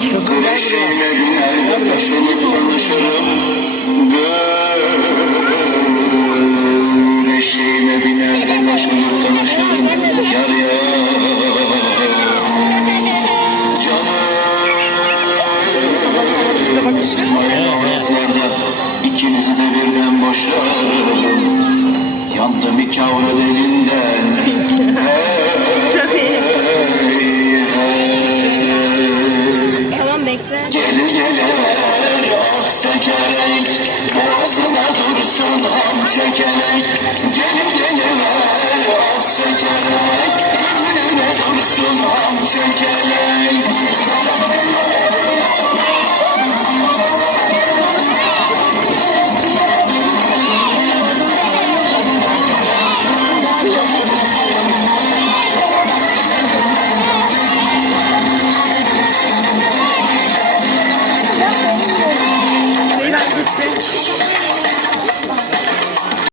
Güneşine biner yaşamak tanışırım Yar yar Canım Sen ikimizi de birden boşarım Yandım iki avrat elinde. Çekerek Geri gelir ah sekerek Önüne dursun ham çekerek